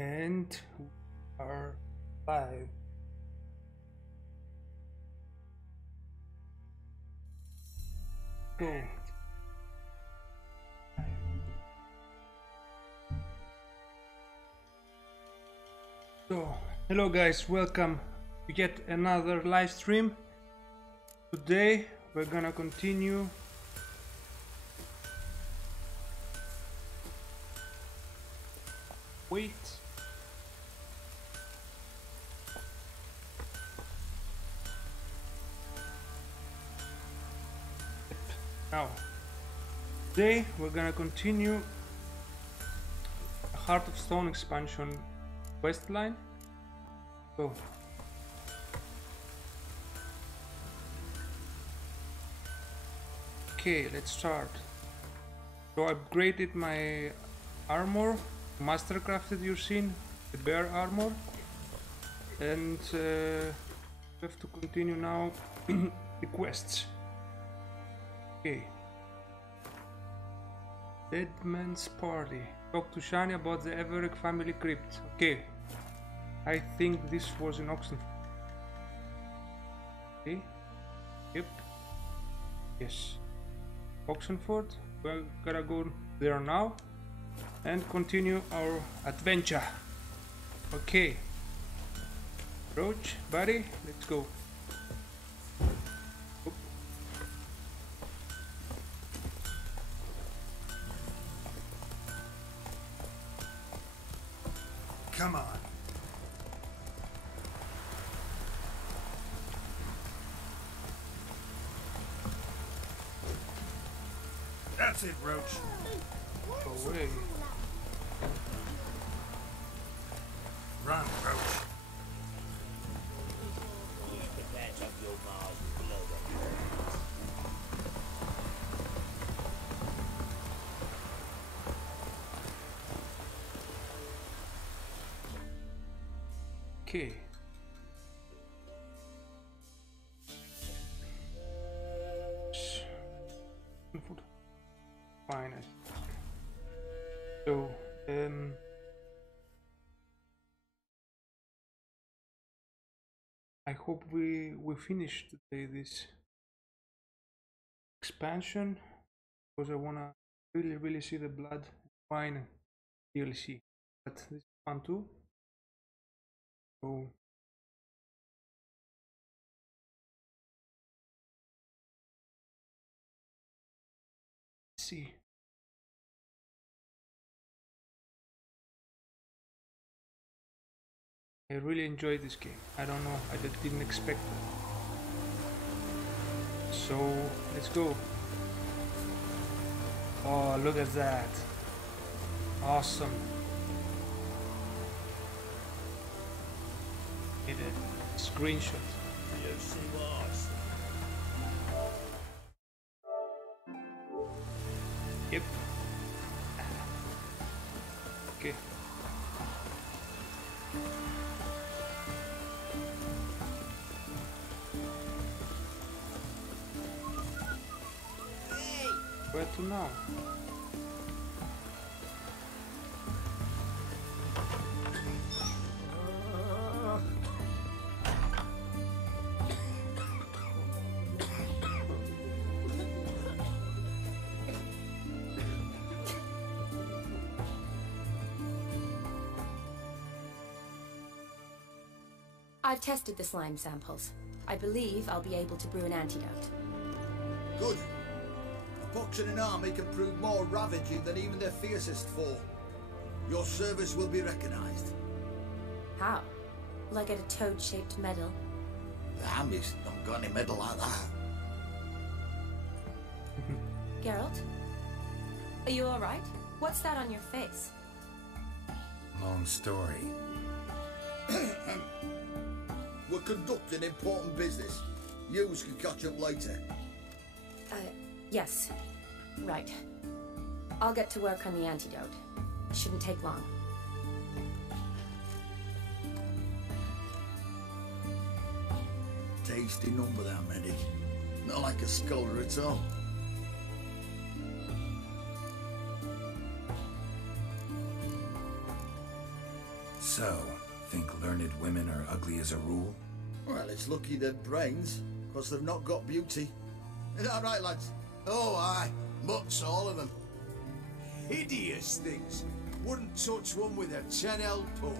And we are live. Go. So, hello guys, welcome to yet another live stream. Today we're gonna continue wait. Now, today we're gonna continue Heart of Stone expansion quest line. So, okay, let's start. So I upgraded my armor, mastercrafted your scene, the bear armor, and we have to continue now the quests. Okay. Dead Man's Party. Talk to Shani about the Everick family crypt. Okay. I think this was in Oxenford. Okay. Yep. Yes. Oxenford. We're gonna go there now and continue our adventure. Okay. Roach, buddy, let's go. Come on. That's it, Roach. Away. Run, Roach. You can patch up your miles with blood up your Okay. Fine. So, I hope we finish today this expansion, because I wanna really see the blood wine DLC. But this is fun too. So let's see. I really enjoyed this game. I don't know, I didn't expect that. So let's go. Oh, look at that. Awesome. Get a screenshot. You see what I see? Yep. Okay. Where to now? I've tested the slime samples. I believe I'll be able to brew an antidote. Good. A pox in an army can prove more ravaging than even their fiercest foe. Your service will be recognized. How? Will I get a toad-shaped medal? The army's not got any medal like that. Geralt? Are you alright? What's that on your face? Long story. We're conducting important business. Yous can catch up later. Yes. Right. I'll get to work on the antidote. Shouldn't take long. Tasty number, that medic. Not like a scholar at all. So, think learned women are ugly as a rule? Well, it's lucky they've brains, because they've not got beauty. Is that right, lads? Oh, aye. Mutts, all of them. Hideous things. Wouldn't touch one with a 10L pole.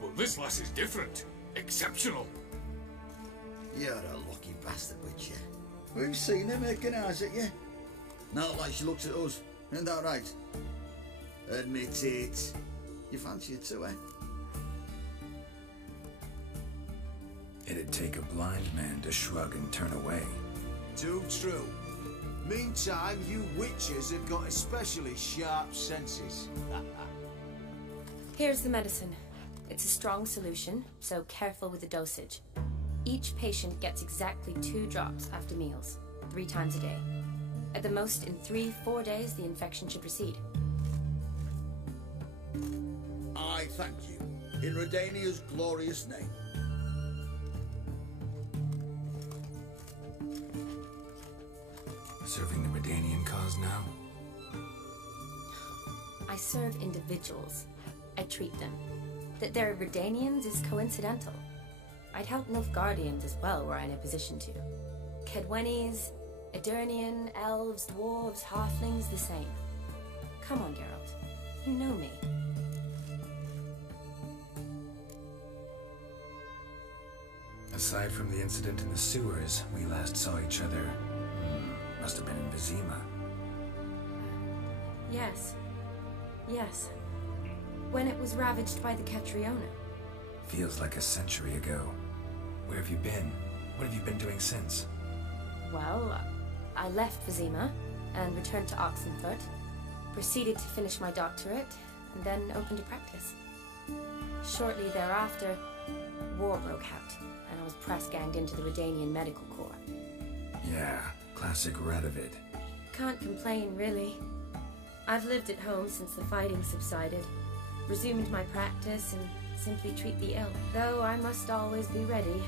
But this lass is different. Exceptional. You're a lucky bastard, Witcher. We've seen her making eyes at you. Not like she looks at us. Isn't that right? Admit it. You fancy her too, eh? It'd take a blind man to shrug and turn away. Too true. Meantime, you witches have got especially sharp senses. Here's the medicine. It's a strong solution, so careful with the dosage. Each patient gets exactly 2 drops after meals, 3 times a day. At the most, in 3-4 days, the infection should recede. I thank you. In Redania's glorious name. Serving the Redanian cause now? I serve individuals. I treat them. That they're Redanians is coincidental. I'd help Nilfgaardians as well were I in a position to. Kedwenis, Edirnian, elves, dwarves, halflings, the same. Come on, Geralt. You know me. Aside from the incident in the sewers, we last saw each other... must have been in Vizima. Yes. Yes. When it was ravaged by the Catriona. Feels like a century ago. Where have you been? What have you been doing since? Well, I left Vizima and returned to Oxenfurt, proceeded to finish my doctorate, and then opened a practice. Shortly thereafter, war broke out, and I was press-ganged into the Redanian Medical Corps. Yeah, classic Radovid. Can't complain, really. I've lived at home since the fighting subsided, resumed my practice, and simply treat the ill. Though I must always be ready,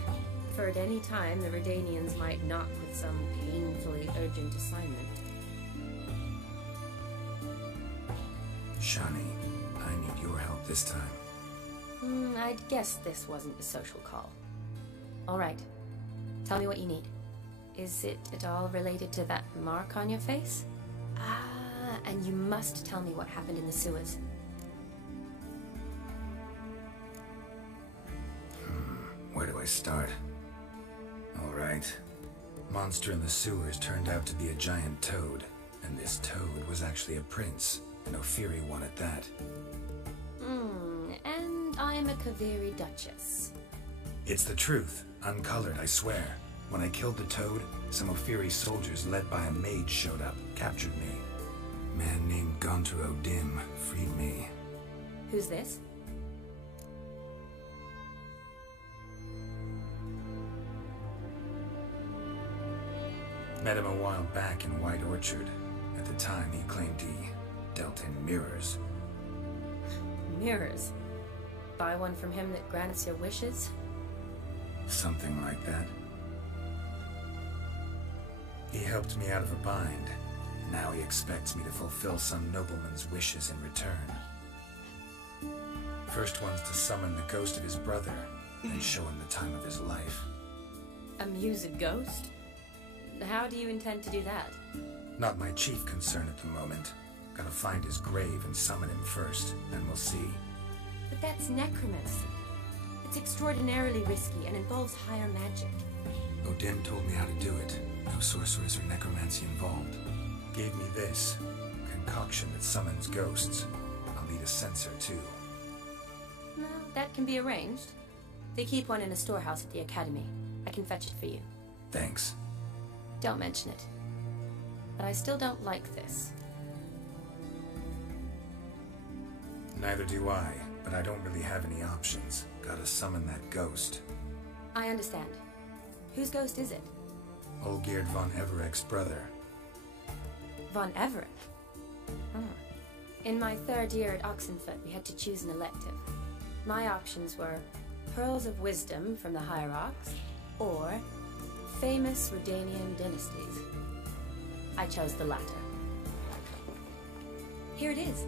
for at any time the Redanians might knock with some painfully urgent assignment. Shani, I need your help this time. I'd guess this wasn't a social call. All right. Tell me what you need. Is it at all related to that mark on your face? Ah, and you must tell me what happened in the sewers. Where do I start? All right. Monster in the sewers turned out to be a giant toad, and this toad was actually a prince, an Ophiri one at that. And I'm a Kaviri Duchess. It's the truth, uncolored, I swear. When I killed the toad, some Ophiri soldiers led by a mage showed up, captured me. Man named Gontro Dim freed me. Who's this? Met him a while back in White Orchard. At the time, he claimed he dealt in mirrors. Mirrors. Buy one from him that grants your wishes? Something like that. He helped me out of a bind. Now he expects me to fulfill some nobleman's wishes in return. First one's to summon the ghost of his brother, and show him the time of his life. Amuse a ghost? How do you intend to do that? Not my chief concern at the moment. Gotta find his grave and summon him first, then we'll see. But that's necromancy. It's extraordinarily risky and involves higher magic. Odin told me how to do it. No sorcerers or necromancy involved. Gave me this concoction that summons ghosts. I'll need a censer too. No, that can be arranged. They keep one in a storehouse at the academy. I can fetch it for you. Thanks. Don't mention it. But I still don't like this. Neither do I, but I don't really have any options. Gotta summon that ghost. I understand. Whose ghost is it? Olgierd von Everek's brother. Von Everett? In my 3rd year at Oxenfurt, we had to choose an elective. My options were Pearls of Wisdom from the Hierarchs, or famous Redanian dynasties. I chose the latter. Here it is.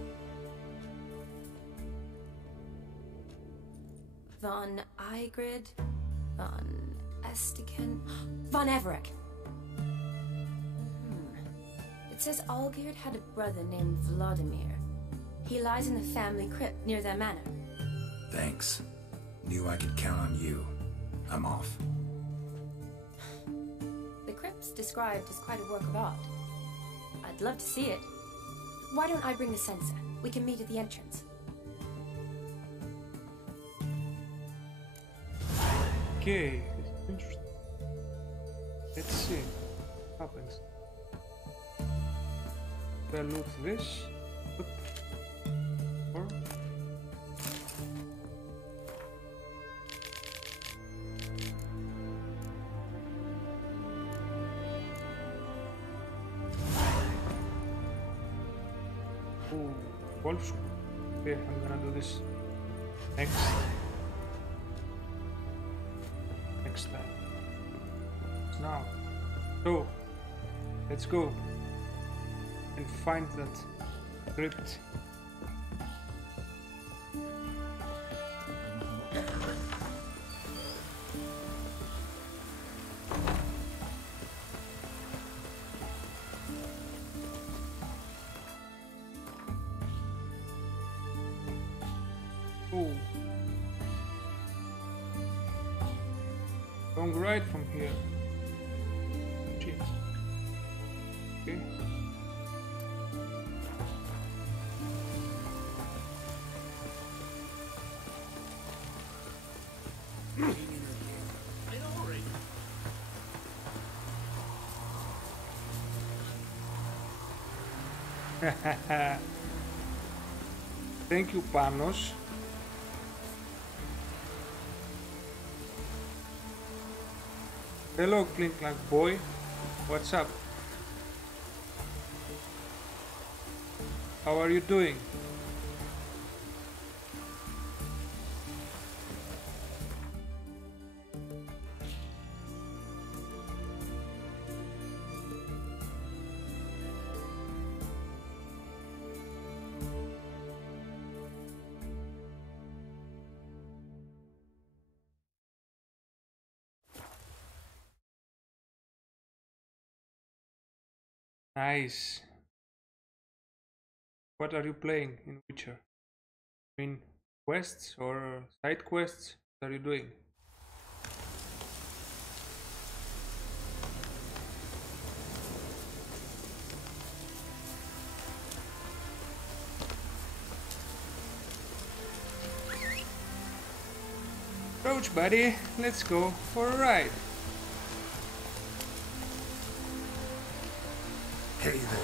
Von Igrid, Von Estiken, Von Everett. It says Olgierd had a brother named Vladimir. He lies in the family crypt near their manor. Thanks. Knew I could count on you. I'm off. The crypt's described as quite a work of art. I'd love to see it. Why don't I bring the censer? We can meet at the entrance. Okay, interesting. Let's see what happens. If I loot this, or oh, wolf. Okay, I'm gonna do this next time. Now, so let's go and find that crypt. Oh, long ride from here. Shit. Okay. Thank you, Panos. Hello, Clink Clank boy. What's up? How are you doing? Nice. What are you playing in Witcher? I mean, quests or side quests? What are you doing? Approach, buddy. Let's go for a ride. Hey there.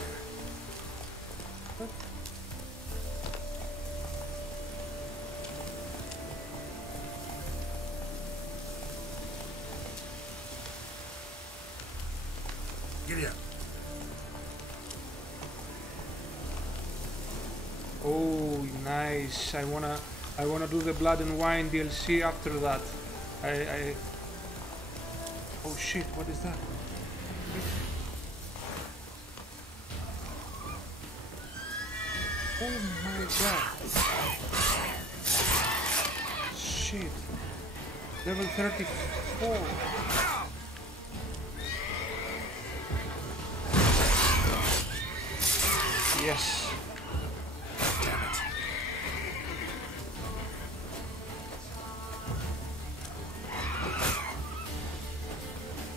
Giddy up. Oh, nice. I wanna do the Blood and Wine DLC after that. Oh shit, what is that? Oh my god. Shit. Level 34. Yes. Damn it.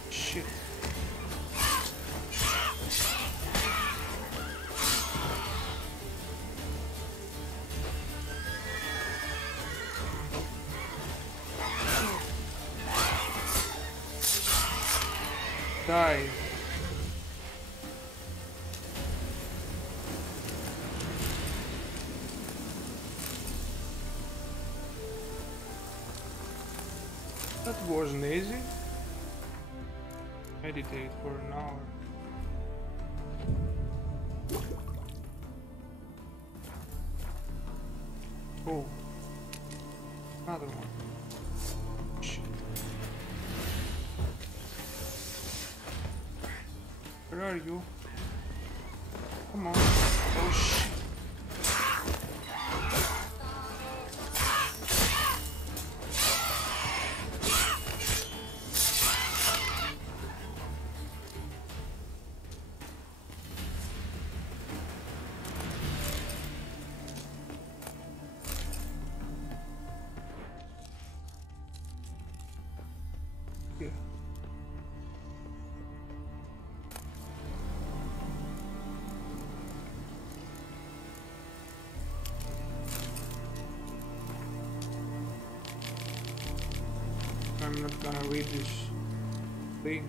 Shit. Die. That wasn't easy. Meditate for an hour. Oh, another one. Shit. Where are you? Come on. Oh shit. I'm not gonna read this thing.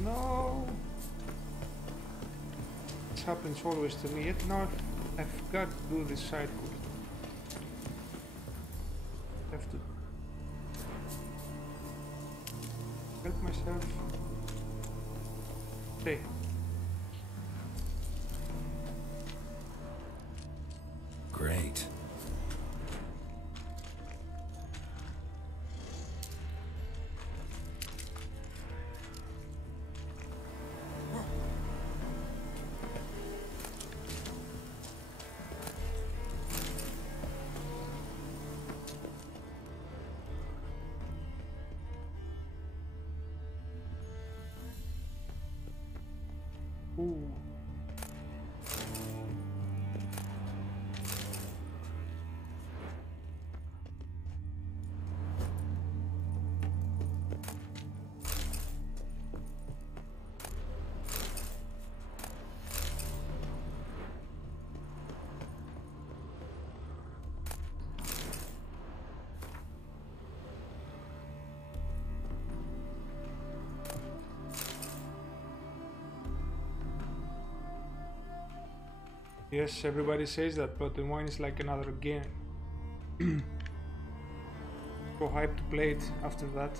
No! This happens always to me. Yet now I've got to do this side quest. I have to help myself. Stay. Great. Ooh. Yes, everybody says that, but the wine is like another game. So hyped to play it after that.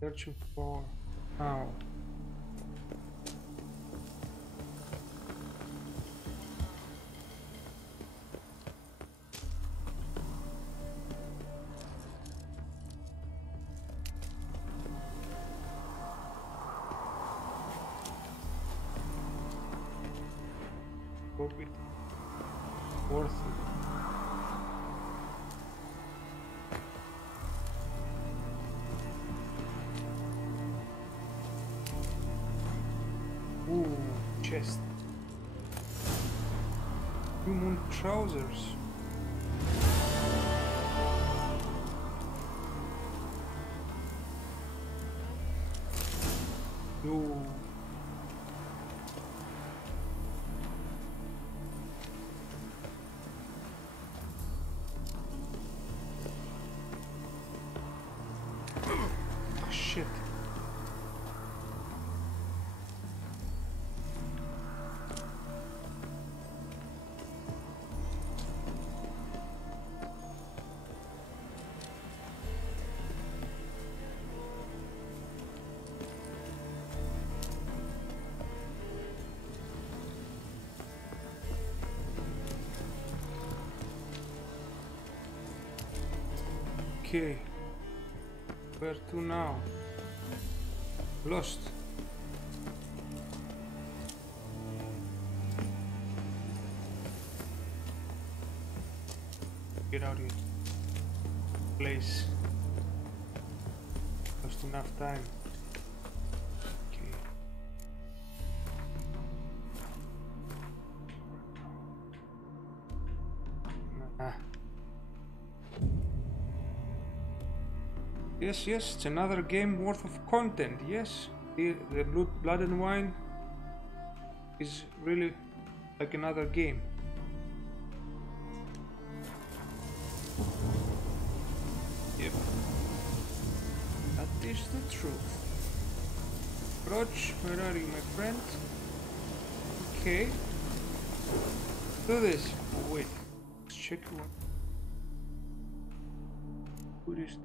Searching for now. Hope it worth it. Ooh, chest. Human trousers. Ooh. Oh, shit. Okay, where to now? Lost. Get out of here. Place. Lost enough time. Okay. Ah. Yes, yes, it's another game worth of content, yes. The Blood and Wine is really like another game. Yep. That is the truth. Roach, where are you, my friend? Okay. Do this. Oh, wait. Let's check what. Who is.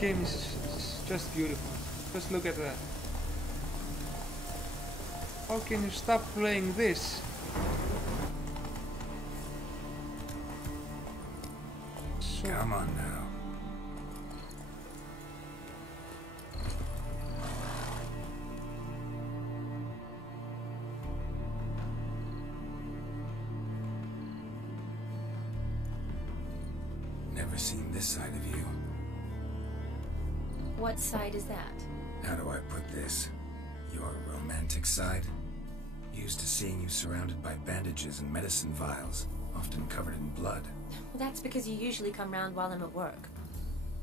game is just beautiful. Just look at that. How can you stop playing this? So Come on now. Never seen this side of you. What side is that? How do I put this? Your romantic side? Used to seeing you surrounded by bandages and medicine vials, often covered in blood. Well, that's because you usually come round while I'm at work.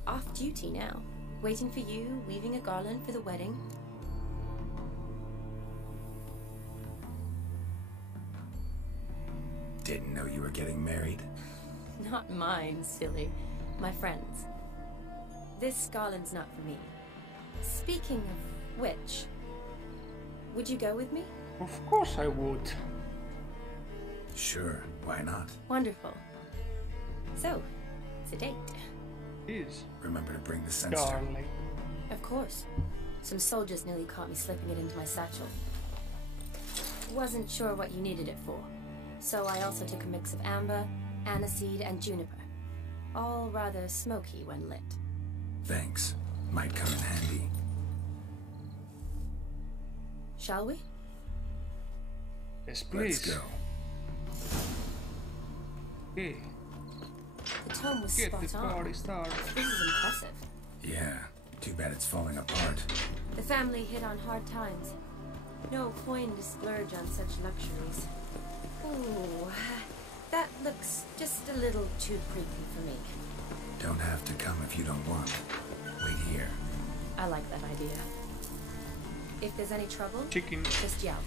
Off duty now. Waiting for you, weaving a garland for the wedding. Didn't know you were getting married. Not mine, silly. My friends. This garland's not for me. Speaking of which, would you go with me? of course I would. Sure, why not? Wonderful. So, it's a date. Please, Remember to bring the censer. darling. Of course. Some soldiers nearly caught me slipping it into my satchel. Wasn't sure what you needed it for, so I also took a mix of amber, aniseed, and juniper. All rather smoky when lit. Thanks. Might come in handy. Shall we? Yes, please. Let's go. Okay, The tome was get the spot on. party started. This is impressive. Yeah, too bad it's falling apart. The family hit on hard times. No coin to splurge on such luxuries. Ooh, that looks just a little too creepy for me. Don't have to come if you don't want. Wait here. I like that idea. If there's any trouble, Chicken. just yell.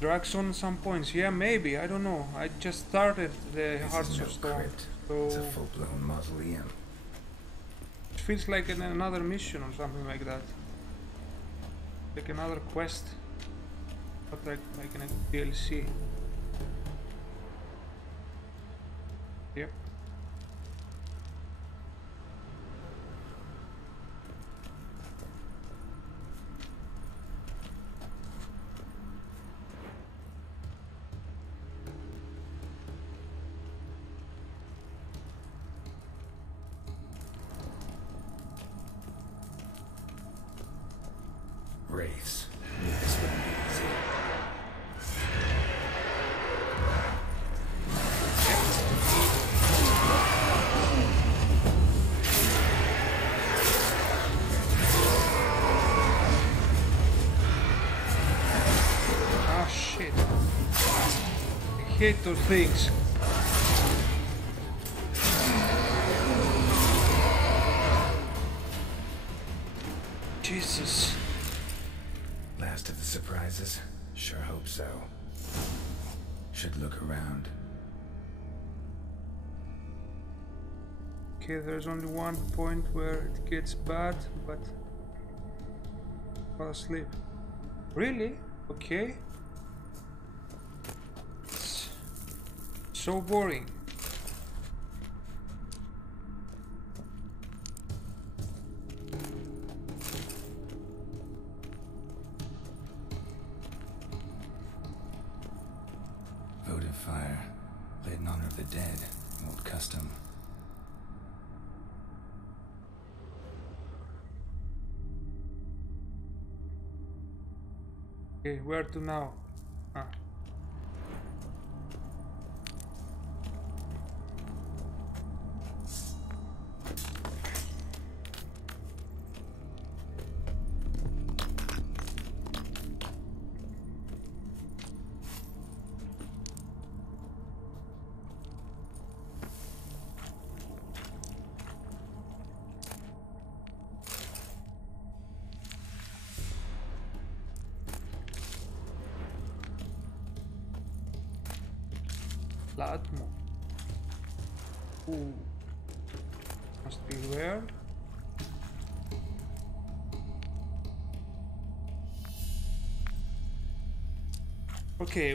Drags on some points. Yeah, maybe. I don't know. I just started the This Hearts is no of Stone, crypt. so It's a full-blown mausoleum. it feels like another mission or something like that. Like another quest, but like in a DLC. Yep. Wraiths. Knew this wouldn't be easy. Ah shit. I hate those things. Jesus. Last of the surprises? Sure hope so. Should look around. Okay, there's only one point where it gets bad, but fall asleep. Really? Okay. It's so boring. Votive fire. Lit in honor of the dead. Old custom. Okay, where to now? Ah. Latmo. Ooh. Must be where? Okay,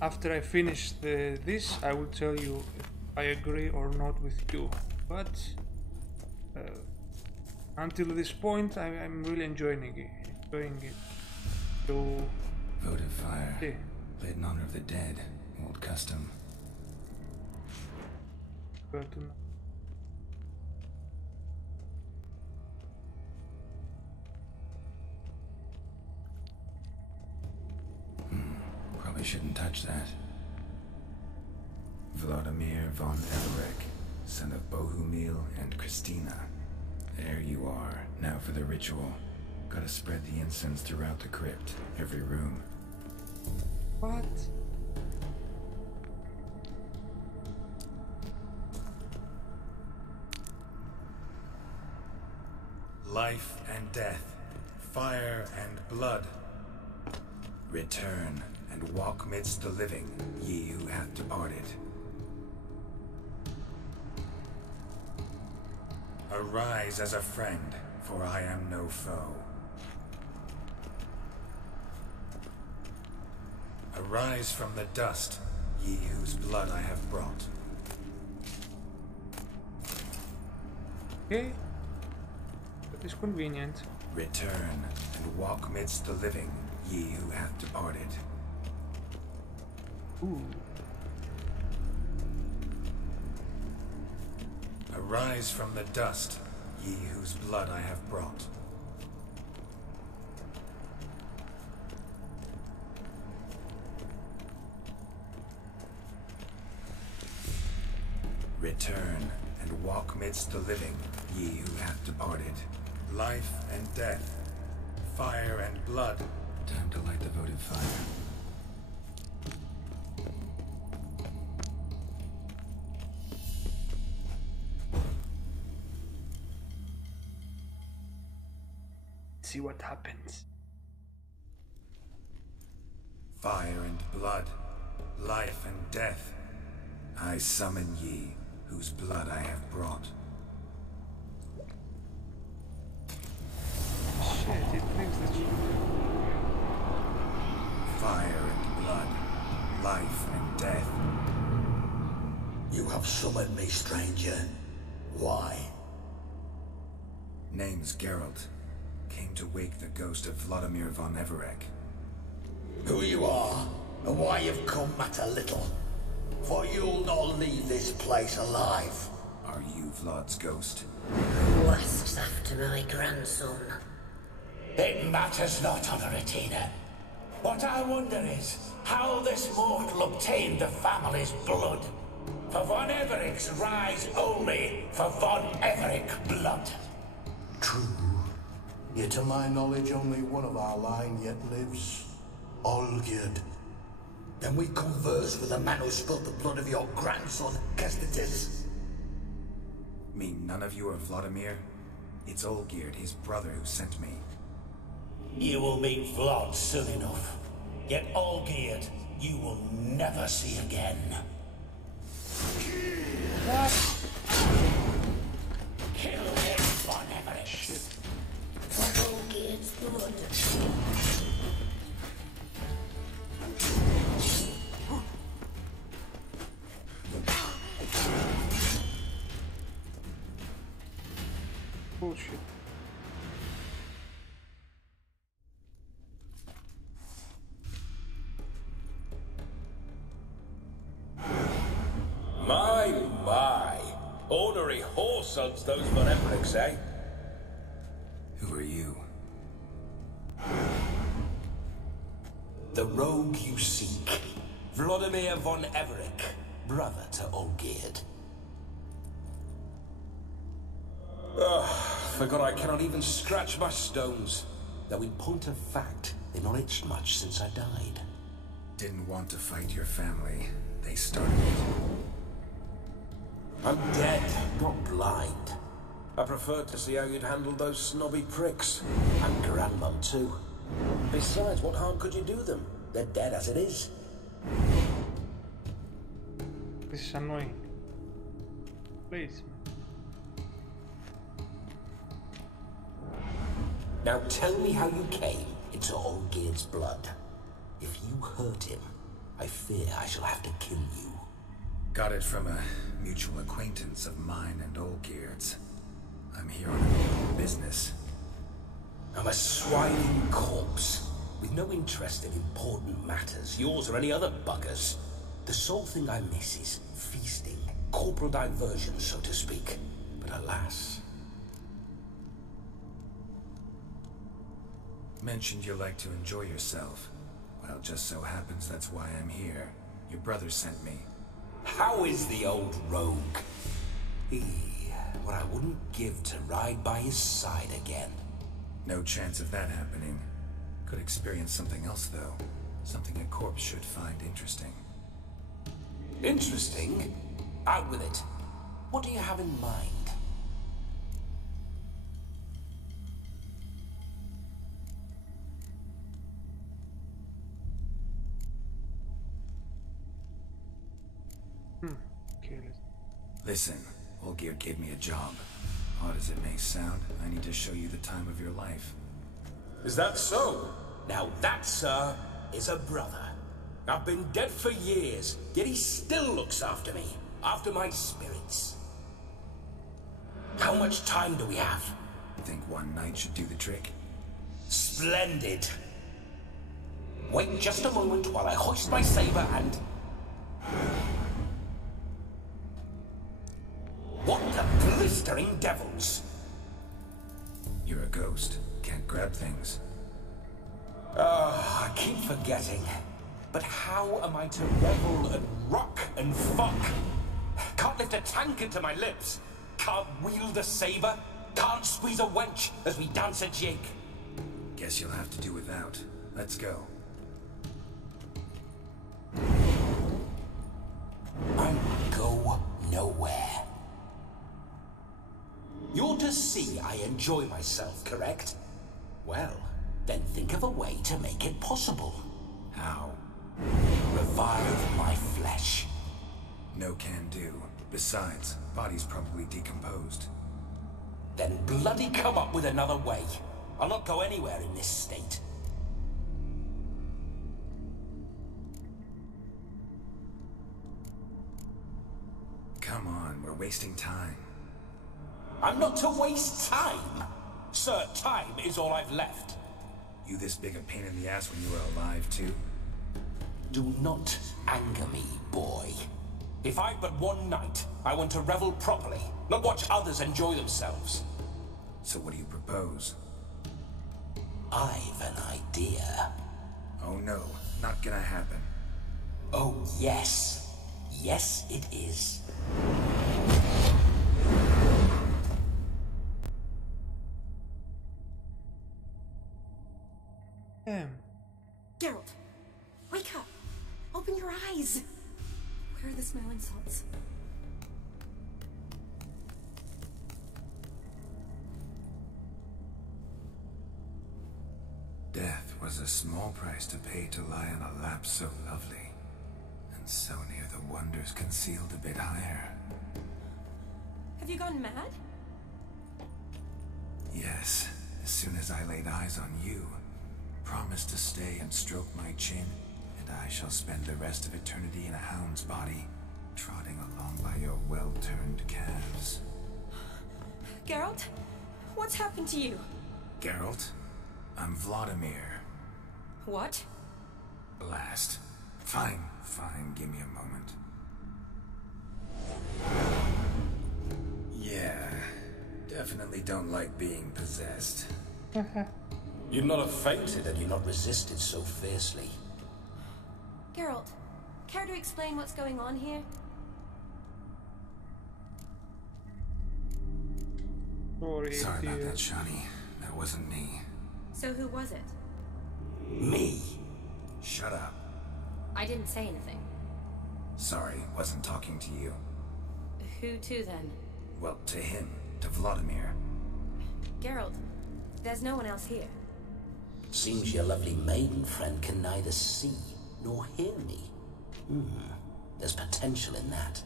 after I finish this, I will tell you if I agree or not with you. But until this point, I'm really enjoying it. So, Vote of fire. okay. Lit in honor of the dead. Old custom. But, Probably shouldn't touch that. Vladimir von Everek, son of Bohumil and Christina. There you are. Now for the ritual. Gotta spread the incense throughout the crypt, every room. what? Life and death, fire and blood. Return and walk midst the living, ye who hath departed. Arise as a friend, for I am no foe. Arise from the dust, ye whose blood I have brought. Okay. That is convenient. Return and walk midst the living, ye who hath departed. Ooh. Arise from the dust, ye whose blood I have brought. Return and walk midst the living, ye who hath departed. Life and death, fire and blood. Time to light the votive fire. See what happens. Fire and blood, life and death. I summon ye, whose blood I have brought. Shit, it thinks that Fire and blood, life and death. You have summoned me, stranger. Why? Name's Geralt. Came to wake the ghost of Vladimir von Everek. Who you are, and why you've come matter little. For you'll not leave this place alive. Are you Vlad's ghost? Who asks after my grandson? It matters not, Honoratina. What I wonder is how this mortal obtained the family's blood. For von Everek's rise only for von Everek blood. True. Yet to my knowledge, only one of our line yet lives. Olgierd. Then we converse with the man who spilled the blood of your grandson, Kestitis. Mean none of you are Vladimir? It's Olgierd, his brother, who sent me. You will meet Vlad soon enough. Yet Olgierd, you will never see again. Kill him, von Everek. For Olgierd's blood. bullshit. My. Ornery whoresons those von Evereks, eh? Who are you? The rogue you seek. Vladimir von Everek, brother to Olgierd. Forgot I cannot even scratch my stones. Though in point of fact, they've not itched much since I died. Didn't want to fight your family. They started it. I'm dead, not blind. I preferred to see how you'd handle those snobby pricks. And Grandmum, too. Besides, what harm could you do them? They're dead as it is. This is annoying. Please. Now tell me how you came into Olgierd's blood. If hurt him, I fear I shall have to kill you. Got it from a mutual acquaintance of mine and Olgierd's. I'm here on business. I'm a swining corpse, with no interest in important matters, yours or any other buggers. The sole thing I miss is feasting, corporal diversion, so to speak. But alas... Mentioned you like to enjoy yourself. Well, just so happens that's why I'm here. Your brother sent me. How is the old rogue? What I wouldn't give to ride by his side again. No chance of that happening. Could experience something else, though. Something a corpse should find interesting. Interesting? Out with it. What do you have in mind? Okay, Listen, Olgierd gave me a job. Odd as it may sound, I need to show you the time of your life. Is that so? Now that, sir, is a brother. I've been dead for years, yet he still looks after me, after my spirits. How much time do we have? Think one night should do the trick? Splendid. Wait just a moment while I hoist my saber and... What the blistering devils? You're a ghost. Can't grab things. I keep forgetting. But how am I to revel and rock and fuck? Can't lift a tank into my lips. Can't wield a saber. Can't squeeze a wench as we dance a jig. Guess you'll have to do without. Let's go. I go nowhere. You're to see I enjoy myself, correct? Well, then think of a way to make it possible. How? Revive my flesh. No can do. Besides, body's probably decomposed. Then bloody come up with another way. I'll not go anywhere in this state. Come on, we're wasting time. I'm not to waste time. Sir, time is all I've left. You this big a pain in the ass when you were alive, too? Do not anger me, boy. If I've but one night, I want to revel properly, not watch others enjoy themselves. So what do you propose? I've an idea. Oh no, not gonna happen. Oh yes. Yes, it is. Geralt, wake up! Open your eyes! Where are the smelling salts? Death was a small price to pay to lie on a lap so lovely, and so near the wonders concealed a bit higher. Have you gone mad? Yes, as soon as I laid eyes on you, promise to stay and stroke my chin, and I shall spend the rest of eternity in a hound's body, trotting along by your well-turned calves. Geralt? What's happened to you? Geralt? I'm Vladimir. What? Blast. Fine, give me a moment. Yeah, definitely don't like being possessed. You'd not have fainted had you not resisted so fiercely. Geralt, care to explain what's going on here? Sorry about that, Shani. That wasn't me. So who was it? Me? Shut up. I didn't say anything. Sorry, wasn't talking to you. Who to then? Well, to him. To Vladimir. Geralt, there's no one else here. Seems your lovely maiden friend can neither see nor hear me. There's potential in that.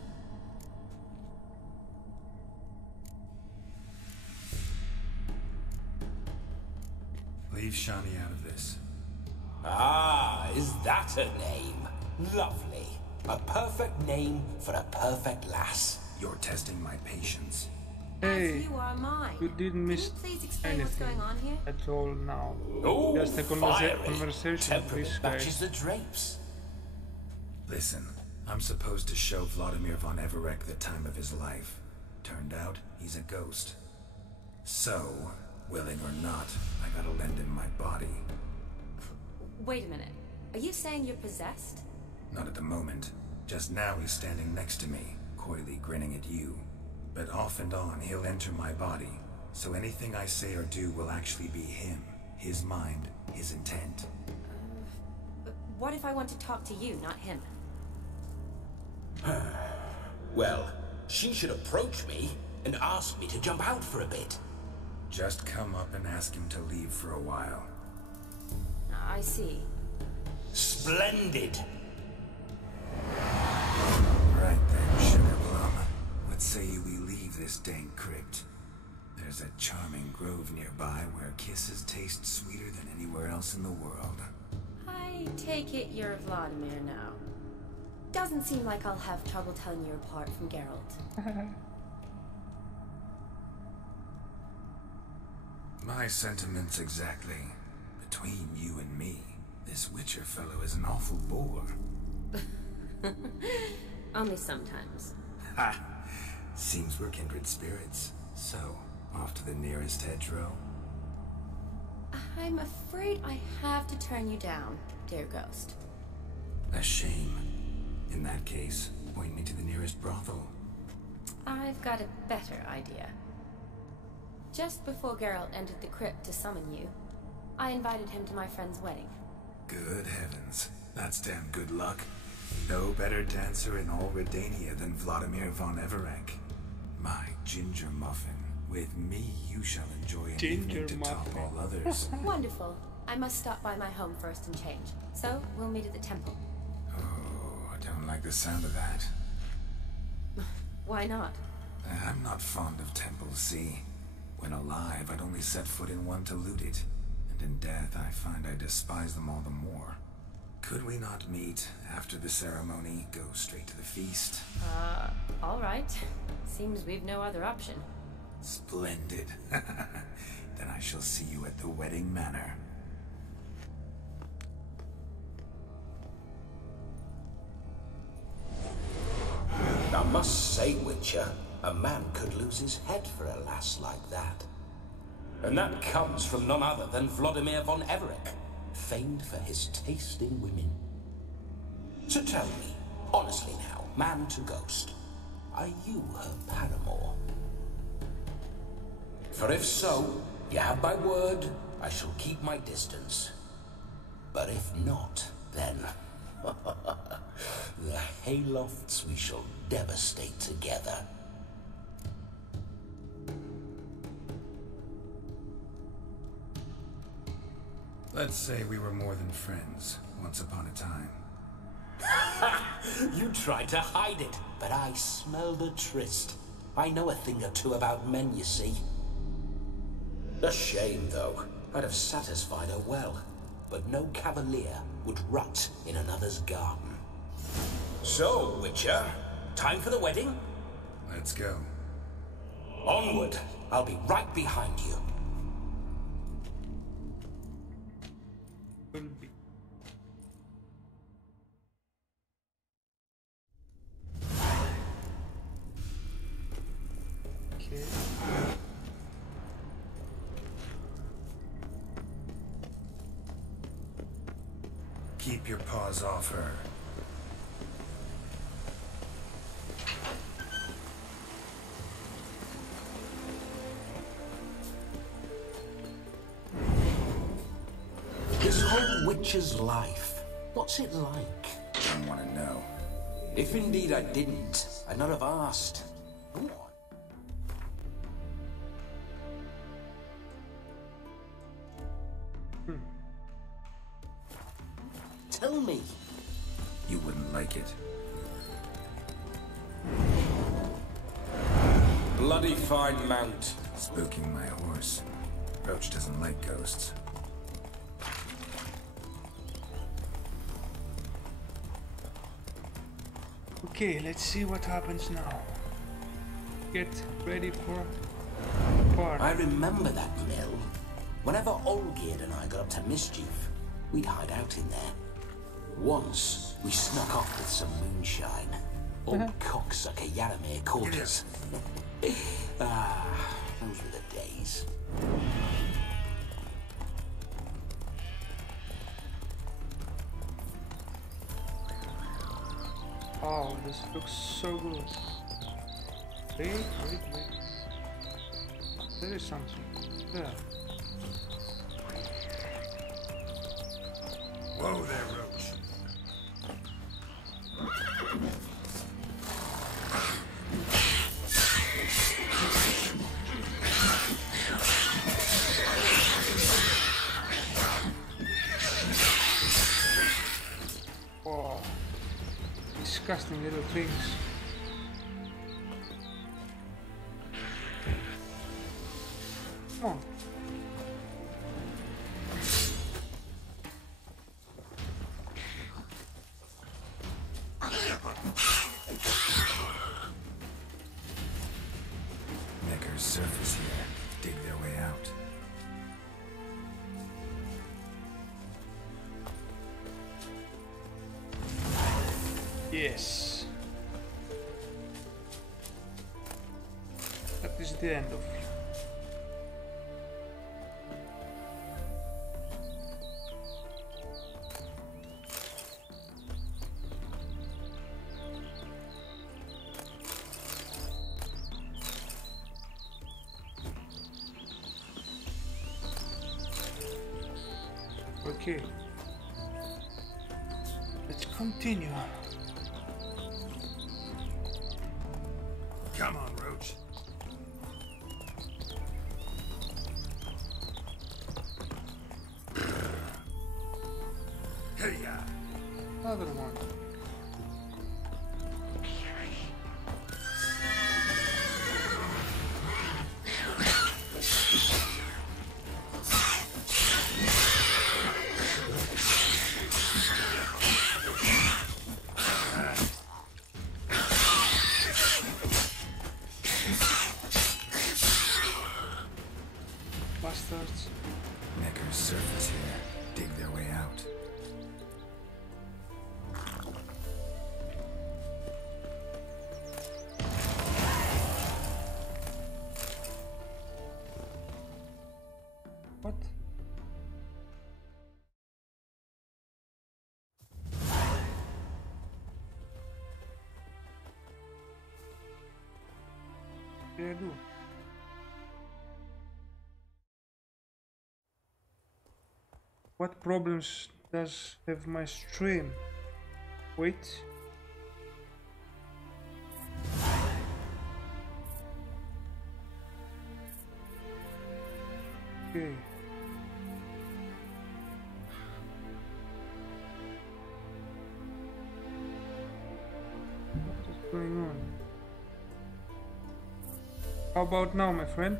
Leave Shani out of this. Ah, is that a name? Lovely. A perfect name for a perfect lass. You're testing my patience. Hey, As you are mine. you didn't miss Can you please explain what's anything going on here? at all now. Oh, Just a fiery. conversation with Temperament this guy. matches the drapes. Listen, I'm supposed to show Vladimir von Everec the time of his life. Turned out, he's a ghost. So, willing or not, I gotta lend him my body. Wait a minute. Are you saying you're possessed? Not at the moment. Just now he's standing next to me, coyly grinning at you. But off and on, he'll enter my body. So anything I say or do will actually be him. His mind, his intent. But what if I want to talk to you, not him? Well, she should approach me and ask me to jump out for a bit. Just come up and ask him to leave for a while. I see. Splendid. Right then, Sugarplum. What say we leave this dank crypt? There's a charming grove nearby where kisses taste sweeter than anywhere else in the world. I take it you're Vladimir now. Doesn't seem like I'll have trouble telling you apart from Geralt. My sentiments exactly. Between you and me, this Witcher fellow is an awful bore. Only sometimes. Ha! Seems we're kindred spirits. So, off to the nearest hedgerow? I'm afraid I have to turn you down, dear ghost. A shame. In that case, point me to the nearest brothel. I've got a better idea. Just before Geralt entered the crypt to summon you, I invited him to my friend's wedding. Good heavens. That's damn good luck. No better dancer in all Redania than Vladimir von Everec. My ginger muffin. With me, you shall enjoy an evening to top all others. Wonderful. I must stop by my home first and change. So, we'll meet at the temple. Oh, I don't like the sound of that. Why not? I'm not fond of temples, see? When alive, I'd only set foot in one to loot it. And in death, I find I despise them all the more. Could we not meet after the ceremony, go straight to the feast? All right. Seems we've no other option. Splendid. Then I shall see you at the wedding manor. I must say, Witcher, a man could lose his head for a lass like that. And that comes from none other than Vladimir von Everec, famed for his taste in women. So tell me, honestly now, man to ghost, are you her paramour? For if so, you have my word, I shall keep my distance. But if not, then the haylofts we shall devastate together. Let's say we were more than friends, once upon a time. You tried to hide it, but I smelled a tryst. I know a thing or two about men, you see. A shame, though. I'd have satisfied her well, but no cavalier would rot in another's garden. So, Witcher, time for the wedding? Let's go. Onward! I'll be right behind you. Will be. Okay. Keep your paws off her. This whole Witcher's life, what's it like? I want to know. If indeed I didn't, I'd not have asked. Go on. Tell me. You wouldn't like it. Bloody fine mount. Spooking my horse. Roach doesn't like ghosts. Okay, let's see what happens now. Get ready for part. I remember that mill. Whenever Olgierd and I got up to mischief, we'd hide out in there. Once, we snuck off with some moonshine. Old cocksucker Yaramir caught us. Ah, those were the days. Oh, this looks so good. Wait. There is something. There. Whoa there, Roach. Oh, disgusting little things. Come on. Necker's surface here. Dig their way out. Yes. That is the end of it. Okay. Let's continue. Come on, Roach. Hey, ya. Another one. Bastards. Necker's surface here. Dig their way out. What? What did I do? What problems does have my stream? Wait. Okay. What is going on? How about now, my friend?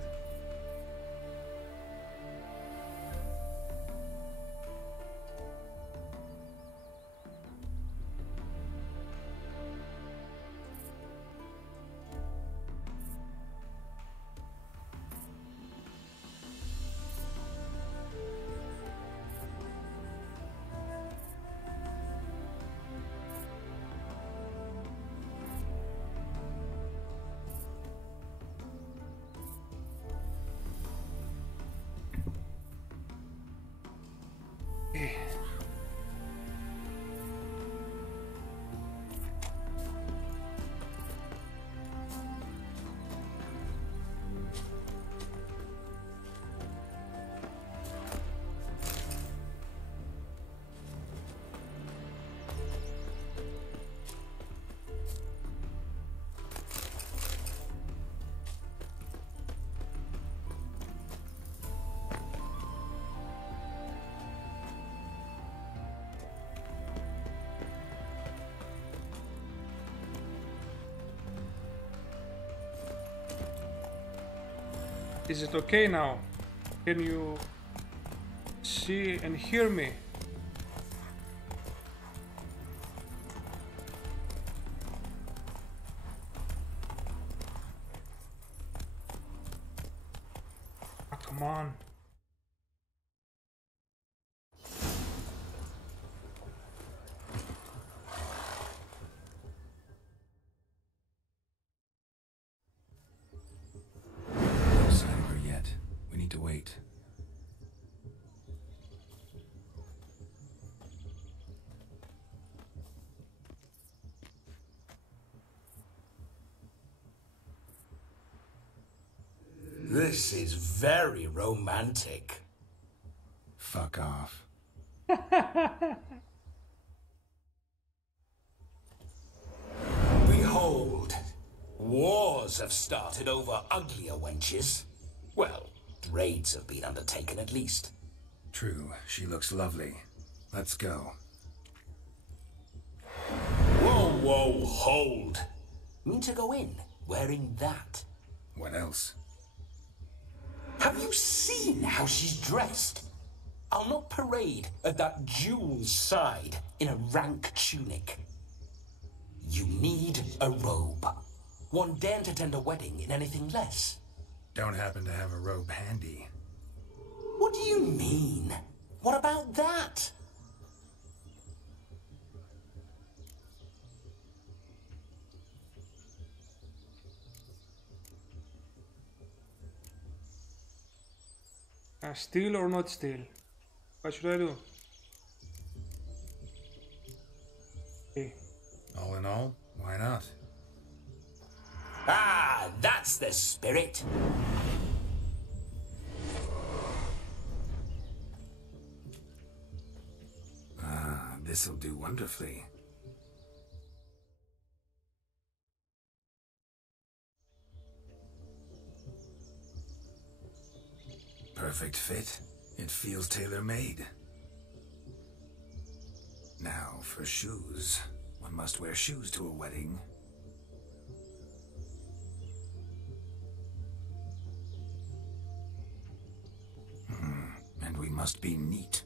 Is it okay now? Can you see and hear me? Come on. No sign of her yet. We need to wait. This is very romantic. Fuck off. Behold, wars have started over uglier wenches. Well, raids have been undertaken at least. True, she looks lovely. Let's go. Whoa, whoa, hold. Mean to go in wearing that? What else? Have you seen how she's dressed? I'll not parade at that jewel's side in a rank tunic. You need a robe. One daren't attend a wedding in anything less. Don't happen to have a robe handy. What do you mean? What about that? Steal or not steal? What should I do? Okay. All in all, why not? Ah, that's the spirit. Ah, this'll do wonderfully. Perfect fit. It feels tailor-made. Now, for shoes. One must wear shoes to a wedding. And we must be neat.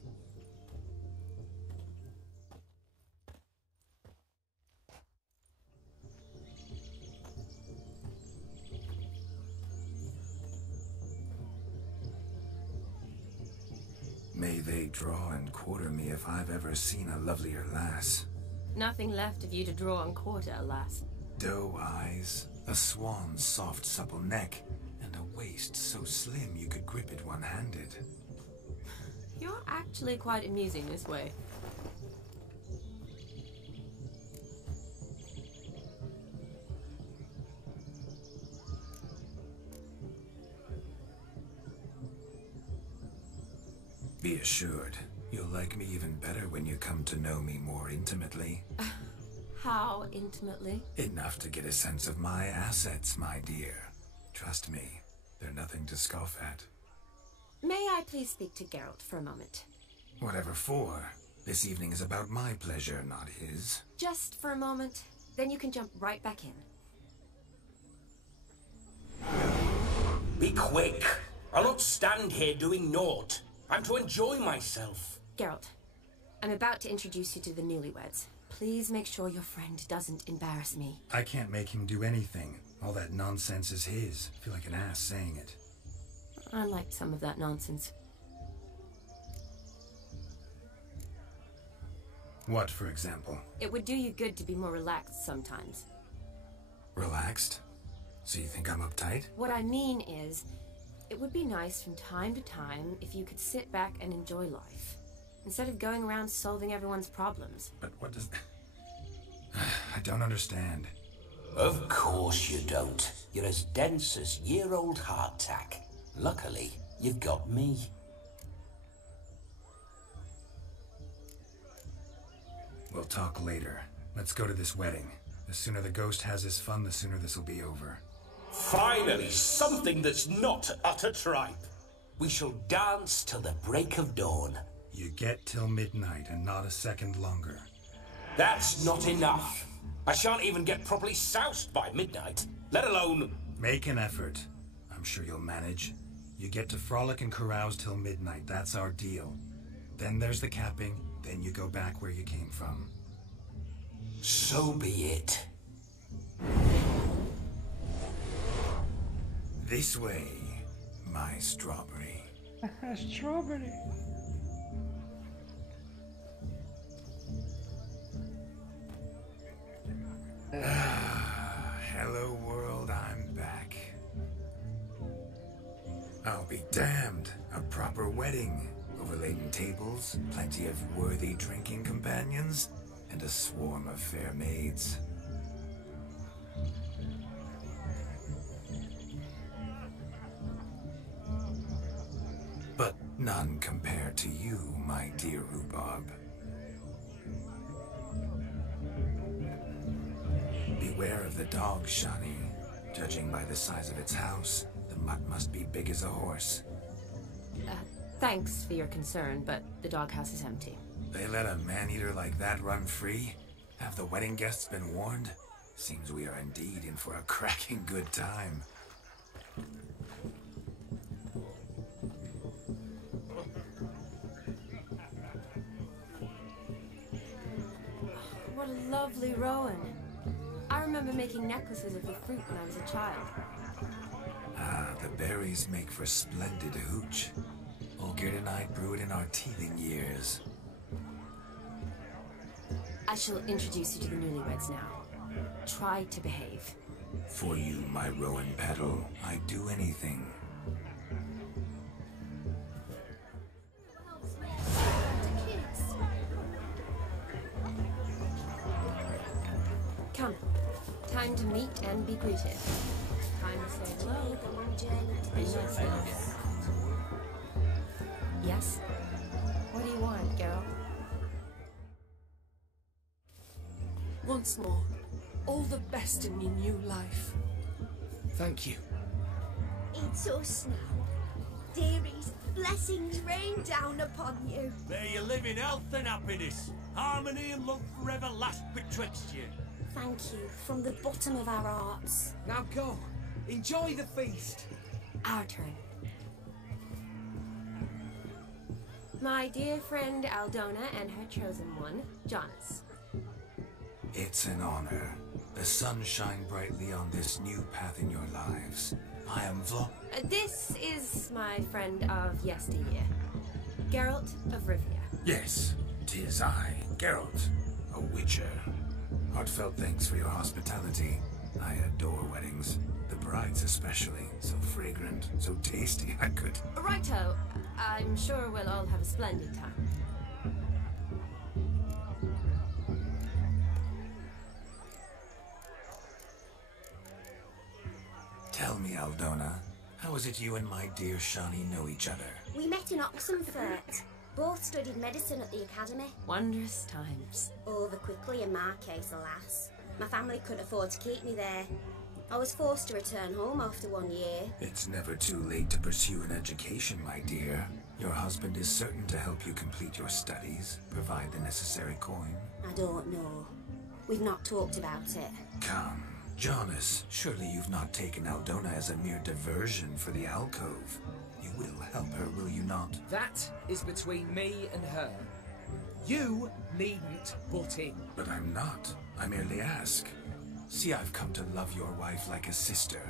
May they draw and quarter me if I've ever seen a lovelier lass. Nothing left of you to draw and quarter, alas. Doe eyes, a swan's soft supple neck, and a waist so slim you could grip it one-handed. You're actually quite amusing this way. Be assured, you'll like me even better when you come to know me more intimately. How intimately? Enough to get a sense of my assets, my dear. Trust me, they're nothing to scoff at. May I please speak to Geralt for a moment? Whatever for. This evening is about my pleasure, not his. Just for a moment, then you can jump right back in. Be quick. I'll not stand here doing naught. I'm to enjoy myself. Geralt, I'm about to introduce you to the newlyweds. Please make sure your friend doesn't embarrass me. I can't make him do anything. All that nonsense is his. I feel like an ass saying it. I liked some of that nonsense. What, for example? It would do you good to be more relaxed sometimes. Relaxed? So you think I'm uptight? What I mean is, it would be nice from time to time if you could sit back and enjoy life, instead of going around solving everyone's problems. But what does... I don't understand. Of course you don't. You're as dense as year-old hardtack. Luckily, you've got me. We'll talk later. Let's go to this wedding. The sooner the ghost has his fun, the sooner this'll be over. Finally, something that's not utter tripe. We shall dance till the break of dawn. You get till midnight and not a second longer. That's not enough. I shan't even get properly soused by midnight, let alone... Make an effort. I'm sure you'll manage. You get to frolic and carouse till midnight, that's our deal. Then there's the capping, then you go back where you came from. So be it. This way, my strawberry. Strawberry. Hello world, I'm back. I'll be damned. A proper wedding. Overladen tables, plenty of worthy drinking companions, and a swarm of fair maids. But none compared to you, my dear rhubarb. Beware of the dog, Shani. Judging by the size of its house, the mutt must be big as a horse. Thanks for your concern, but the doghouse is empty. They let a man-eater like that run free? Have the wedding guests been warned? Seems we are indeed in for a cracking good time. What a lovely rowan. I remember making necklaces of the fruit when I was a child. Ah, the berries make for splendid hooch. Olgerd and I brewed in our teething years. I shall introduce you to the newlyweds now. Try to behave. For you, my rowan petal, I'd do anything. Come. Time to meet and be greeted. Time to say hello. Yes? What do you want, girl? Once more, all the best in your new life. Thank you. It's us now. Dearies, blessings rain down upon you. May you live in health and happiness. Harmony and love forever last betwixt you. Thank you from the bottom of our hearts. Now go. Enjoy the feast. Our turn. My dear friend Aldona and her chosen one, Jonas. It's an honor. The sun shine brightly on this new path in your lives. I am This is my friend of yesteryear, Geralt of Rivia. Yes, 'tis I, Geralt, a witcher. Heartfelt thanks for your hospitality. I adore weddings. The brides especially. So fragrant, so tasty, I could... Righto. I'm sure we'll all have a splendid time. Tell me, Aldona, how is it you and my dear Shani know each other? We met in Oxenfurt. Both studied medicine at the academy. Wondrous times. Over quickly in my case, alas. My family couldn't afford to keep me there. I was forced to return home after 1 year. It's never too late to pursue an education, my dear. Your husband is certain to help you complete your studies, provide the necessary coin. I don't know. We've not talked about it. Come, Jonas, surely you've not taken Aldona as a mere diversion for the alcove. You will help her, will you not? That is between me and her. You needn't butt in. But I'm not. I merely ask. See, I've come to love your wife like a sister.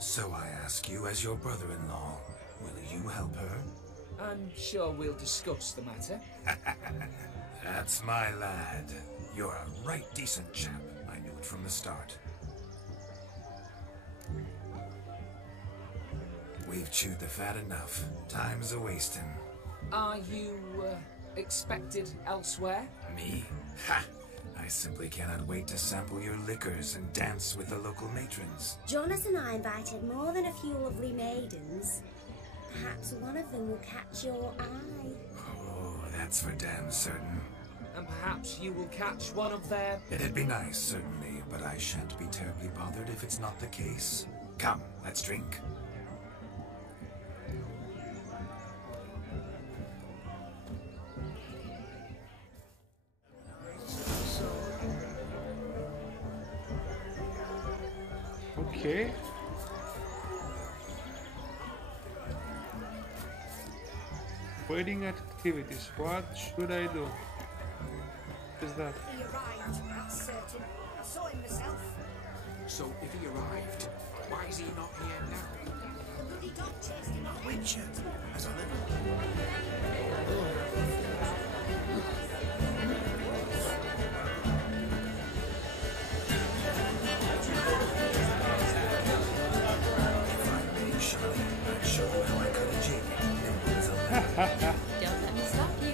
So I ask you as your brother-in-law, will you help her? I'm sure we'll discuss the matter. That's my lad. You're a right decent chap. I knew it from the start. We've chewed the fat enough. Time's a-wasting. Are you, expected elsewhere? Me? Ha! I simply cannot wait to sample your liquors and dance with the local matrons. Jonas and I invited more than a few lovely maidens. Perhaps one of them will catch your eye. Oh, that's for damn certain. And perhaps you will catch one of their... It'd be nice, certainly, but I shan't be terribly bothered if it's not the case. Come, let's drink. Okay. Wedding activities. What should I do? What is that? He arrived, that's certain. I saw him myself. So if he arrived, why is he not here now? The Witcher, as I live. Don't let me stop you.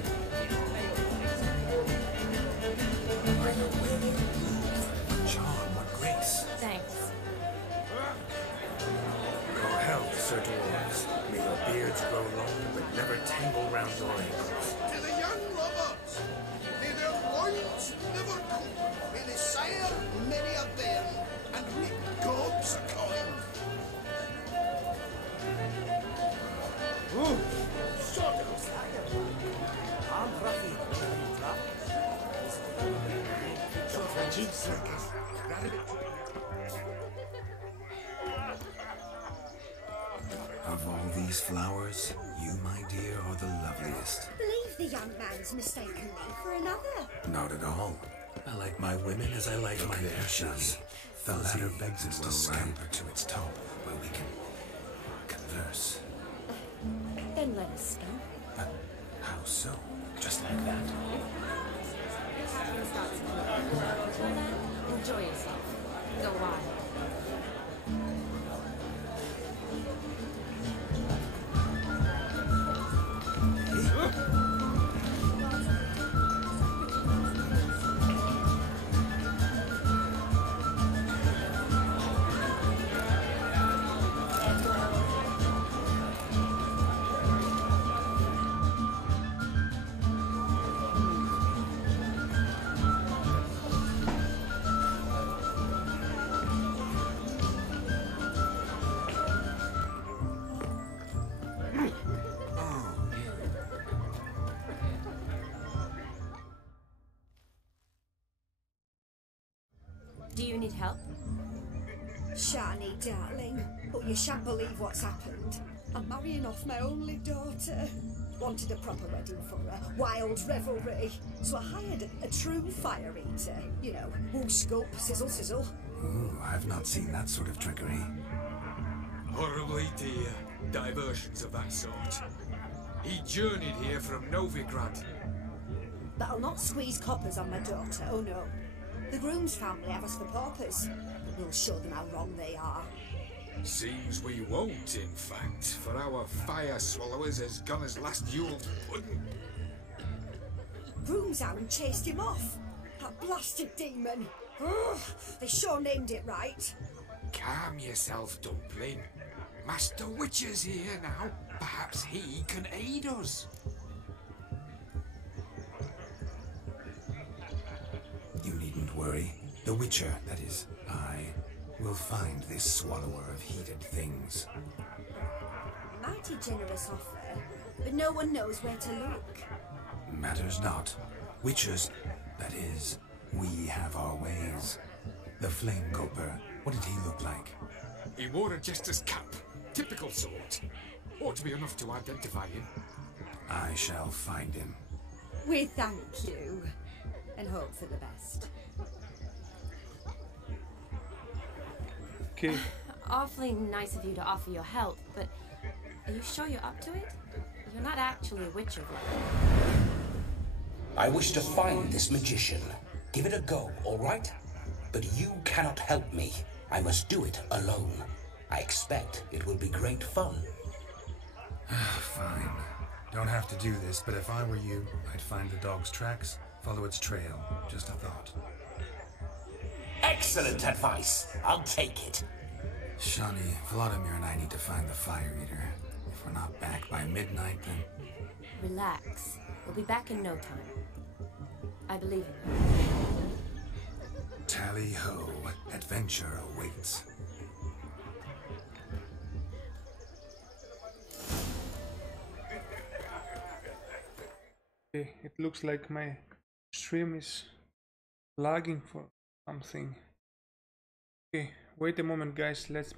By the way you move, what charm, what grace. Thanks. Go health, Sir Dwarves. May your beards grow long, but never tangle round your ankles. To the young lovers, may their loins never cool, may they sire many a bairn, and reap gobs of coin. Of all these flowers, you, my dear, are the loveliest. Believe the young man's mistaken me for another. Not at all. I like my women as I like my ashes. The ladder begs us to scamper to its top, where we can converse. Then let us go. How so? Just like that? Until then, enjoy yourself. Go wild. Do you need help? Shani, darling, but you shan't believe what's happened. I'm marrying off my only daughter. Wanted a proper wedding for her, wild revelry. So I hired a true fire eater. You know, whoosh, gulp, sizzle, sizzle. Ooh, I've not seen that sort of trickery. Horribly dear diversions of that sort. He journeyed here from Novigrad. But I'll not squeeze coppers on my daughter, oh no. The groom's family have us for paupers, but we'll show them how wrong they are. Seems we won't, in fact, for our fire swallowers has gone as last Yule's pudding. Groom's hound chased him off. That blasted demon. Ugh, they sure named it right. Calm yourself, Dumpling. Master Witcher's here now. Perhaps he can aid us. You needn't worry. The Witcher, that is, I, will find this swallower of heated things. Mighty generous offer, but no one knows where to look. Matters not. Witchers, that is, we have our ways. The Flame Gulper, what did he look like? He wore a jester's cap. Typical sort. Ought to be enough to identify him. I shall find him. We thank you, and hope for the best. Okay. Awfully nice of you to offer your help, but are you sure you're up to it? You're not actually a witcher, right? I wish to find this magician. Give it a go, all right? But you cannot help me. I must do it alone. I expect it will be great fun. Fine. Don't have to do this, but if I were you, I'd find the dog's tracks, follow its trail. Just a thought. Excellent advice. I'll take it. Shani, Vladimir and I need to find the fire eater. If we're not back by midnight, then... Relax. We'll be back in no time. I believe in you. Tally-ho. Adventure awaits. Okay, it looks like my stream is lagging for something. Okay, wait a moment guys, let's